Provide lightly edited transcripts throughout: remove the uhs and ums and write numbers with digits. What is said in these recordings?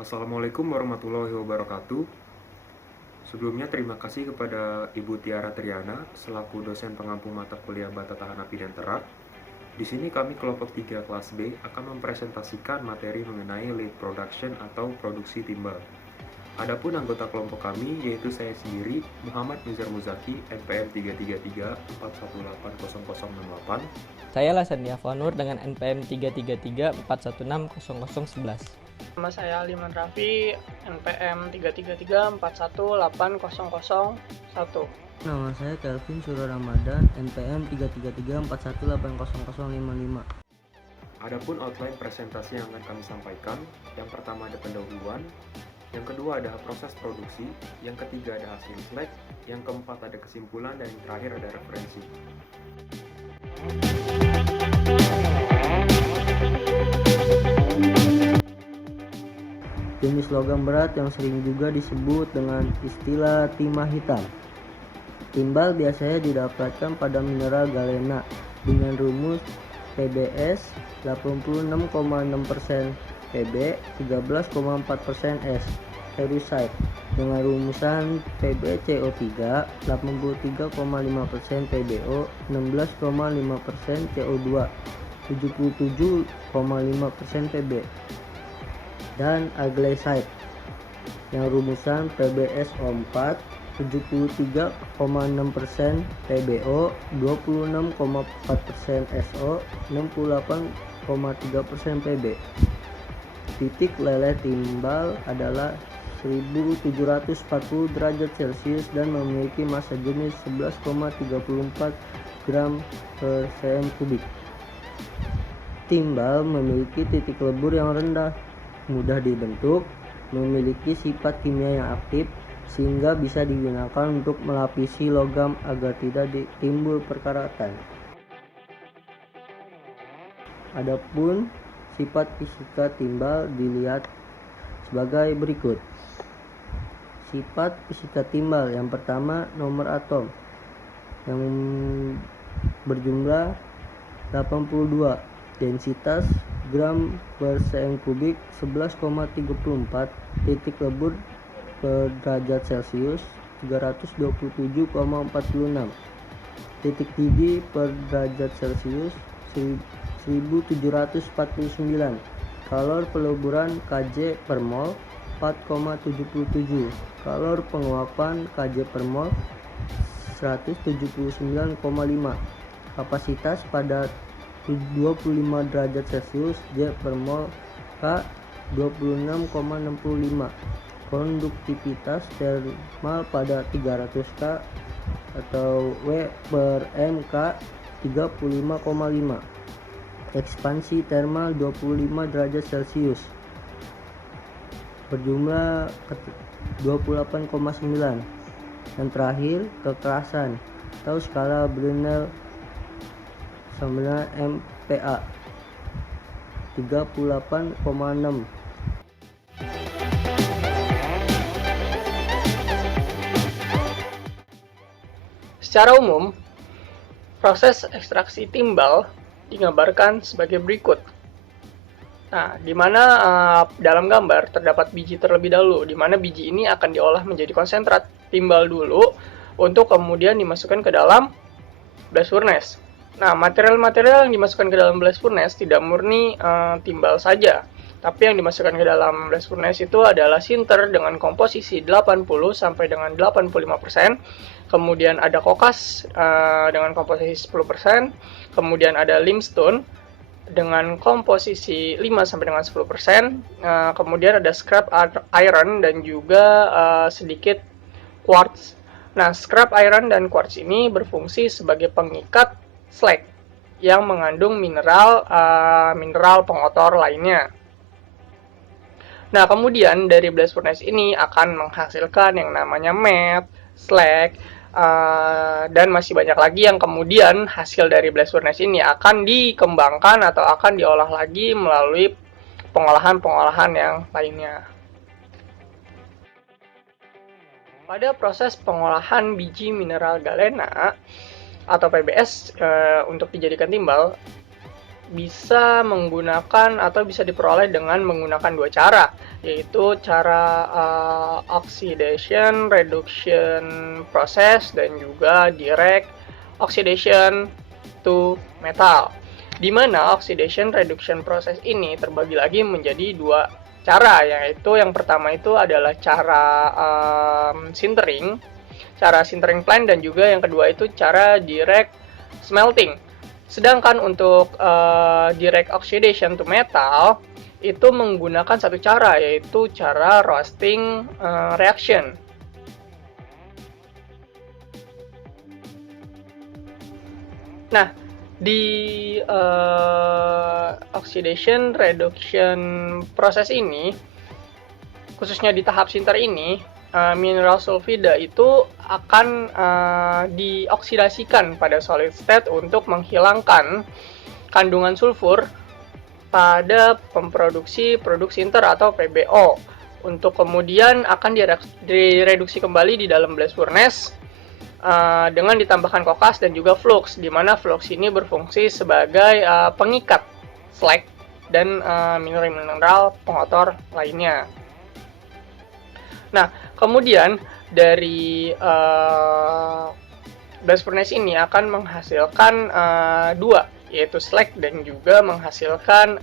Assalamualaikum warahmatullahi wabarakatuh. Sebelumnya terima kasih kepada Ibu Tiara Triana selaku dosen pengampu mata kuliah Bata Tahan Api dan Terak. Di sini kami kelompok 3 kelas B akan mempresentasikan materi mengenai lead production atau produksi timbal. Adapun anggota kelompok kami yaitu saya sendiri Muhammad Nizar Muzaki NPM 333418068. Saya Lasandia Fanur dengan NPM 333416011. Nama saya Liman Raffi, NPM 333418001. Nama saya Kelvin Suro Ramadan, NPM 33341800055. Adapun outline presentasi yang akan kami sampaikan, yang pertama ada pendahuluan, yang kedua ada proses produksi, yang ketiga ada hasil slag, yang keempat ada kesimpulan, dan yang terakhir ada referensi. Jenis logam berat yang sering juga disebut dengan istilah timah hitam. Timbal biasanya didapatkan pada mineral galena dengan rumus PbS 86,6%, Pb 13,4% S, ferricite dengan rumusan PbCO3 83,5%, PbO 16,5%, CO2 77,5% Pb, dan agleasite yang rumusan PbSO4 73,6%, PbO 26,4%, SO 68,3% Pb. Titik leleh timbal adalah 1740 derajat Celcius dan memiliki massa jenis 11,34 gram per cm kubik. Timbal memiliki titik lebur yang rendah, mudah dibentuk, memiliki sifat kimia yang aktif, sehingga bisa digunakan untuk melapisi logam agar tidak timbul perkaratan. Adapun sifat fisika timbal dilihat sebagai berikut. Sifat fisika timbal yang pertama, nomor atom yang berjumlah 82, densitas gram per cm kubik 11,34, titik lebur per derajat Celcius 327,46, titik didih per derajat Celcius 1749, kalor peluburan Kj per mol 4,77, kalor penguapan Kj per mol 179,5, kapasitas pada 25 derajat Celcius J per mol K 26,65, konduktivitas termal pada 300 K atau W per M K 35,5, ekspansi termal 25 derajat Celcius berjumlah 28,9. Dan terakhir, kekerasan atau skala Brinell 9 MPa 38,6. Secara umum, proses ekstraksi timbal digambarkan sebagai berikut. Nah, di mana dalam gambar terdapat biji terlebih dahulu, di mana biji ini akan diolah menjadi konsentrat timbal dulu untuk kemudian dimasukkan ke dalam blast furnace. Nah, material-material yang dimasukkan ke dalam blast furnace tidak murni timbal saja, tapi yang dimasukkan ke dalam blast furnace itu adalah sinter dengan komposisi 80 sampai dengan 85%, kemudian ada kokas dengan komposisi 10%, kemudian ada limestone dengan komposisi 5 sampai dengan 10%, kemudian ada scrap iron dan juga sedikit quartz. Nah, scrap iron dan quartz ini berfungsi sebagai pengikat slag yang mengandung mineral pengotor lainnya. Nah, kemudian dari blast furnace ini akan menghasilkan yang namanya matte, slag, dan masih banyak lagi yang kemudian hasil dari blast furnace ini akan dikembangkan atau akan diolah lagi melalui pengolahan-pengolahan yang lainnya. Pada proses pengolahan biji mineral galena atau PbS untuk dijadikan timbal, bisa menggunakan atau bisa diperoleh dengan menggunakan dua cara, yaitu cara oxidation reduction process dan juga direct oxidation to metal. Di mana oxidation reduction process ini terbagi lagi menjadi dua cara, yaitu yang pertama itu adalah cara sintering plant, dan juga yang kedua itu cara direct smelting. Sedangkan untuk direct oxidation to metal itu menggunakan satu cara, yaitu cara roasting reaction. Nah, di oxidation reduction proses ini, khususnya di tahap sinter ini, mineral sulfida itu akan dioksidasikan pada solid state untuk menghilangkan kandungan sulfur pada pemproduksi produk sinter atau PBO, untuk kemudian akan direduksi kembali di dalam blast furnace dengan ditambahkan kokas dan juga flux, di mana flux ini berfungsi sebagai pengikat slag dan mineral-mineral pengotor lainnya. Nah, kemudian dari blast furnace ini akan menghasilkan dua, yaitu slag dan juga menghasilkan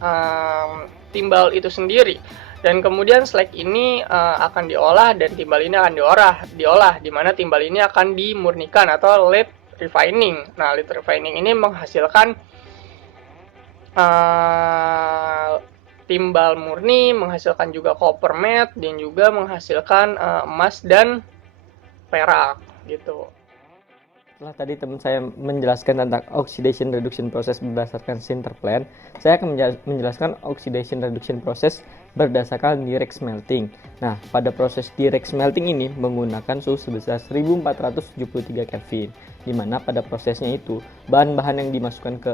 timbal itu sendiri. Dan kemudian slag ini akan diolah dan timbal ini akan diolah, di mana timbal ini akan dimurnikan atau lead refining. Nah, lead refining ini menghasilkan timbal murni, menghasilkan juga copper matte, dan juga menghasilkan emas dan perak gitu. Setelah tadi teman saya menjelaskan tentang oxidation reduction process berdasarkan sinter plant, saya akan menjelaskan oxidation reduction process berdasarkan direct smelting. Nah, pada proses direct smelting ini menggunakan suhu sebesar 1473 Kelvin, di mana pada prosesnya itu bahan-bahan yang dimasukkan ke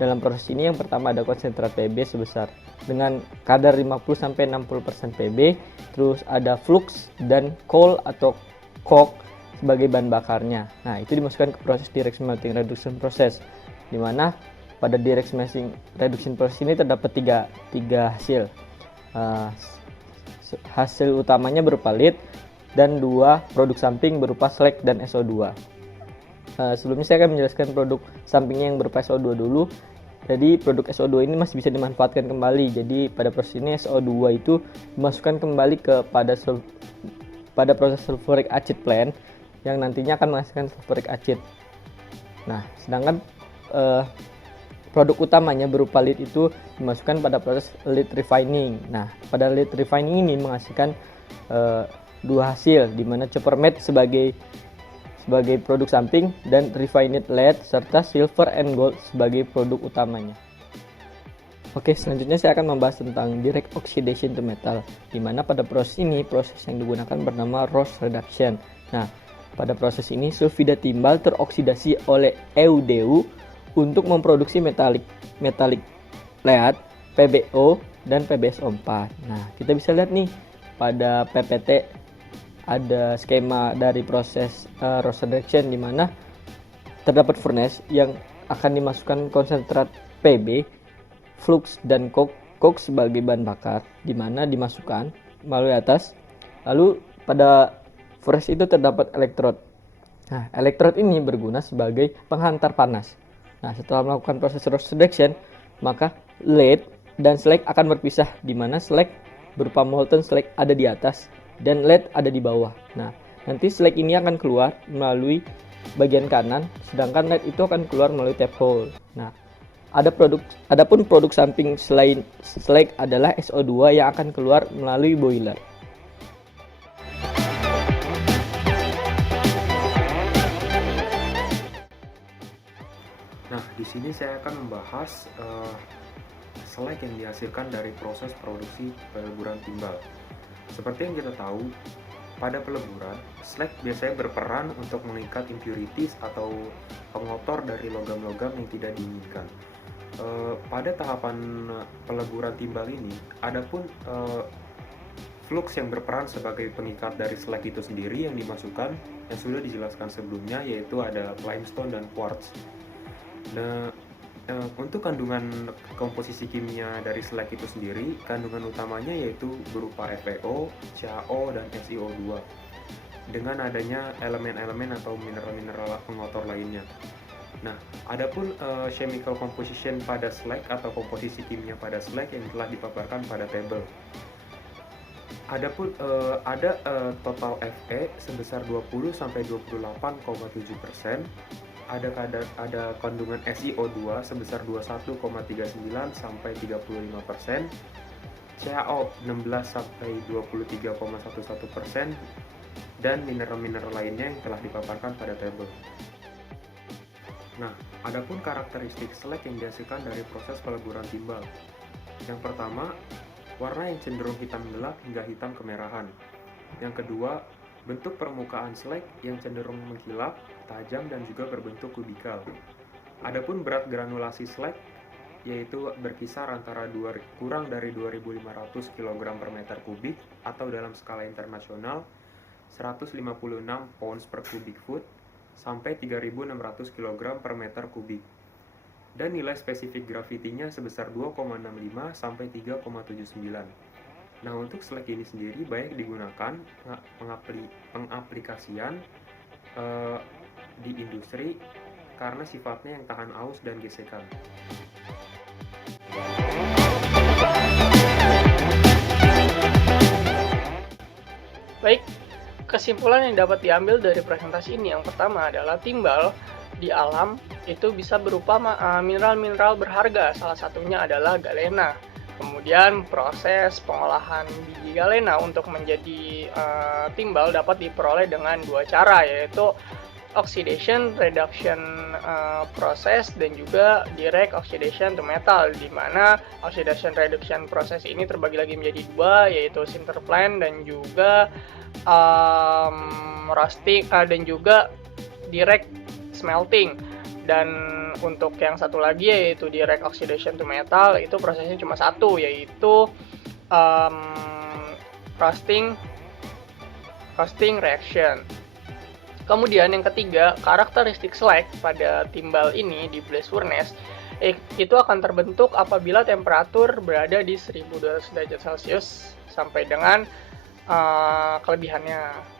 dalam proses ini yang pertama ada konsentrat Pb sebesar dengan kadar 50-60% Pb, terus ada flux dan coal atau coke sebagai bahan bakarnya. Nah, itu dimasukkan ke proses direct smelting reduction process, di mana pada direct smelting reduction process ini terdapat tiga hasil. Hasil utamanya berupa lead dan dua produk samping berupa slag dan SO2. Sebelumnya saya akan menjelaskan produk sampingnya yang berupa SO2 dulu. Jadi produk SO2 ini masih bisa dimanfaatkan kembali. Jadi pada proses ini SO2 itu dimasukkan kembali pada proses sulfuric acid plant yang nantinya akan menghasilkan sulfuric acid. Nah, sedangkan produk utamanya berupa lead itu dimasukkan pada proses lead refining. Nah, pada lead refining ini menghasilkan dua hasil, di mana copper matte sebagai produk samping dan refined lead serta silver and gold sebagai produk utamanya. Oke, selanjutnya saya akan membahas tentang direct oxidation to metal, di mana pada proses ini proses yang digunakan bernama Roche reduction. Nah, pada proses ini sulfida timbal teroksidasi oleh EuDu untuk memproduksi metalik lead, PbO dan PbSO4. Nah, kita bisa lihat nih pada PPT ada skema dari proses Roche reduction, di mana terdapat furnace yang akan dimasukkan konsentrat Pb, flux dan coke sebagai bahan bakar, di mana dimasukkan melalui atas. Lalu pada furnace itu terdapat elektrod. Nah, elektrod ini berguna sebagai penghantar panas. Nah, setelah melakukan proses Roche reduction, maka lead dan slag akan berpisah, di mana slag berupa molten slag ada di atas dan lead ada di bawah. Nah, nanti slag ini akan keluar melalui bagian kanan, sedangkan lead itu akan keluar melalui tap hole. Nah, adapun produk samping selain slag adalah SO2 yang akan keluar melalui boiler. Nah, di sini saya akan membahas slag yang dihasilkan dari proses produksi peleburan timbal. Seperti yang kita tahu, pada peleburan, slag biasanya berperan untuk mengikat impurities atau pengotor dari logam-logam yang tidak diinginkan. Pada tahapan peleburan timbal ini, adapun flux yang berperan sebagai pengikat dari slag itu sendiri yang dimasukkan, yang sudah dijelaskan sebelumnya, yaitu ada limestone dan quartz. Nah, Untuk kandungan komposisi kimia dari slag itu sendiri, kandungan utamanya yaitu berupa FeO, CaO, dan SiO2 dengan adanya elemen-elemen atau mineral-mineral pengotor lainnya. Nah, adapun chemical composition pada slag atau komposisi kimia pada slag yang telah dipaparkan pada tabel. Adapun ada total Fe sebesar 20 sampai 28,7%. Ada kandungan SiO2 sebesar 21,39 sampai 35%, CaO 16 sampai 23,11%, dan mineral-mineral lainnya yang telah dipaparkan pada tabel. Nah, adapun karakteristik slag yang dihasilkan dari proses peleburan timbal. Yang pertama, warna yang cenderung hitam gelap hingga hitam kemerahan. Yang kedua, bentuk permukaan slag yang cenderung mengkilap, tajam, dan juga berbentuk kubikal. Adapun berat granulasi slag yaitu berkisar antara kurang dari 2.500 kg per meter kubik atau dalam skala internasional 156 pounds per cubic foot sampai 3.600 kg per meter kubik. Dan nilai spesifik gravitinya sebesar 2,65 sampai 3,79. Nah, untuk slag ini sendiri baik digunakan pengaplikasian di industri karena sifatnya yang tahan aus dan gesekan. Baik, kesimpulan yang dapat diambil dari presentasi ini yang pertama adalah timbal di alam itu bisa berupa mineral-mineral berharga, salah satunya adalah galena. Kemudian proses pengolahan biji galena untuk menjadi timbal dapat diperoleh dengan dua cara, yaitu oxidation reduction proses dan juga direct oxidation to metal, di mana oxidation reduction proses ini terbagi lagi menjadi dua, yaitu sinter plant dan juga roasting dan juga direct smelting. Dan untuk yang satu lagi yaitu direct oxidation to metal, itu prosesnya cuma satu, yaitu roasting reaction. Kemudian yang ketiga, karakteristik slag pada timbal ini di blast furnace itu akan terbentuk apabila temperatur berada di 1200 derajat Celcius sampai dengan kelebihannya.